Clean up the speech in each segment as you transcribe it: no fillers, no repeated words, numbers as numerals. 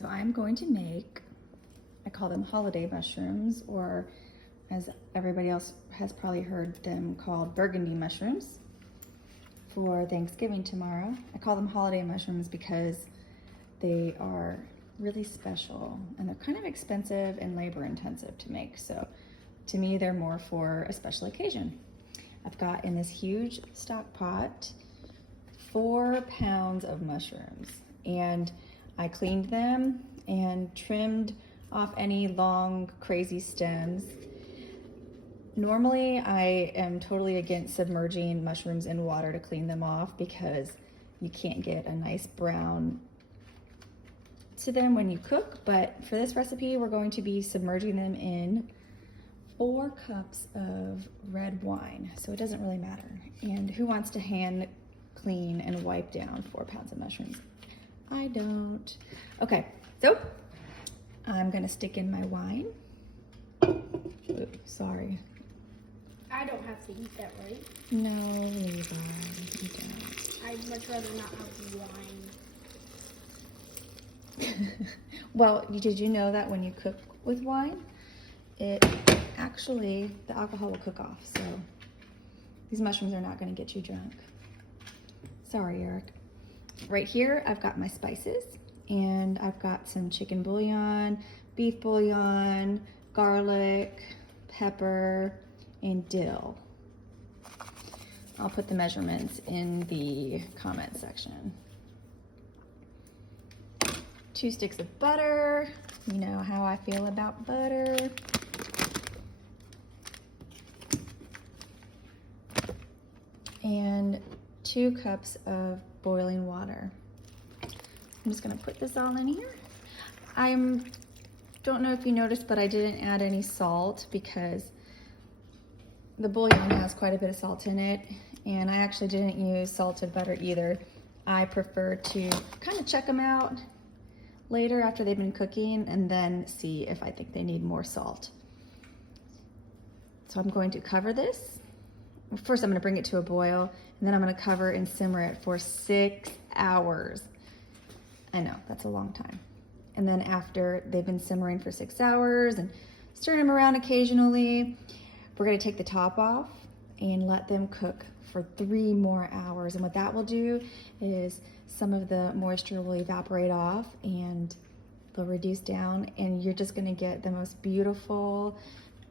So I'm going to make, I call them holiday mushrooms, or as everybody else has probably heard them called, Burgundy mushrooms, for Thanksgiving tomorrow. I call them holiday mushrooms because they are really special and they're kind of expensive and labor intensive to make. So to me, they're more for a special occasion. I've got in this huge stock pot 4 pounds of mushrooms, and I cleaned them and trimmed off any long, crazy stems. Normally, I am totally against submerging mushrooms in water to clean them off because you can't get a nice brown to them when you cook, but for this recipe, we're going to be submerging them in 4 cups of red wine, so it doesn't really matter. And who wants to hand clean and wipe down 4 pounds of mushrooms? I don't. Okay, so I'm gonna stick in my wine. Oops, sorry. I don't have to eat that, right? No, Levi, you don't. I'd much rather not have wine. Well, did you know that when you cook with wine, it actually, the alcohol will cook off, so these mushrooms are not gonna get you drunk. Sorry, Eric. Right here, I've got my spices, and I've got some chicken bouillon, beef bouillon, garlic, pepper, and dill. I'll put the measurements in the comment section. 2 sticks of butter. You know how I feel about butter. And 2 cups of boiling water. I'm just gonna put this all in here. Don't know if you noticed, but I didn't add any salt because the bouillon has quite a bit of salt in it, and I actually didn't use salted butter either. I prefer to kind of check them out later after they've been cooking and then see if I think they need more salt. So I'm going to cover this. First, I'm gonna bring it to a boil, and then I'm gonna cover and simmer it for 6 hours. I know, that's a long time. And then after they've been simmering for 6 hours and stir them around occasionally, we're gonna take the top off and let them cook for 3 more hours. And what that will do is some of the moisture will evaporate off and they'll reduce down, and you're just gonna get the most beautiful,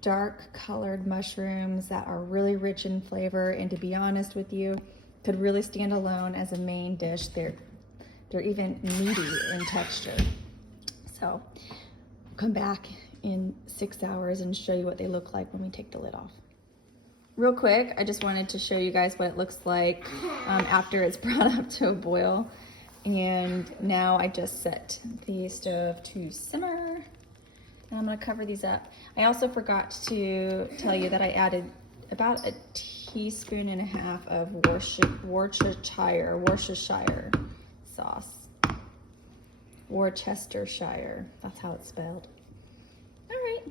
dark colored mushrooms that are really rich in flavor, and to be honest with you, could really stand alone as a main dish. They're even meaty in texture. So I'll come back in 6 hours and show you what they look like when we take the lid off. Real quick, I just wanted to show you guys what it looks like after it's brought up to a boil. And now I just set the stove to simmer. And I'm gonna cover these up. I also forgot to tell you that I added about 1.5 teaspoons of Worcestershire sauce. Worcestershire, that's how it's spelled. All right,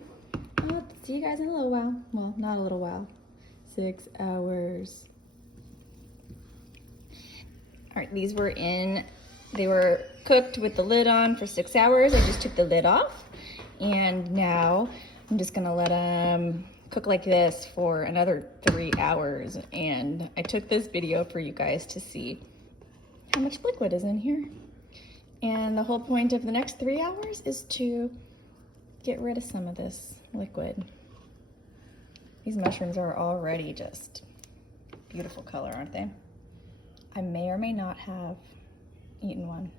I'll see you guys in a little while. Well, not a little while, 6 hours. All right, they were cooked with the lid on for 6 hours. I just took the lid off. And now I'm just gonna let them cook like this for another 3 hours. And I took this video for you guys to see how much liquid is in here. And the whole point of the next 3 hours is to get rid of some of this liquid. These mushrooms are already just beautiful color, aren't they? I may or may not have eaten one,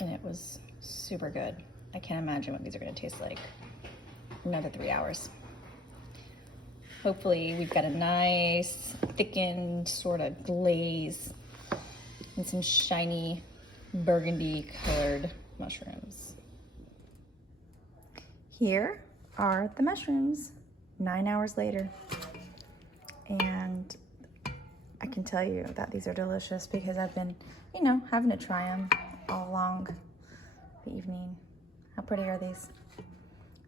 and it was super good. I can't imagine what these are gonna taste like another 3 hours. Hopefully we've got a nice thickened sort of glaze and some shiny burgundy colored mushrooms. Here are the mushrooms 9 hours later. And I can tell you that these are delicious because I've been, having to try them all along the evening. How pretty are these?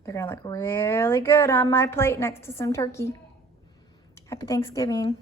They're gonna look really good on my plate next to some turkey. Happy Thanksgiving.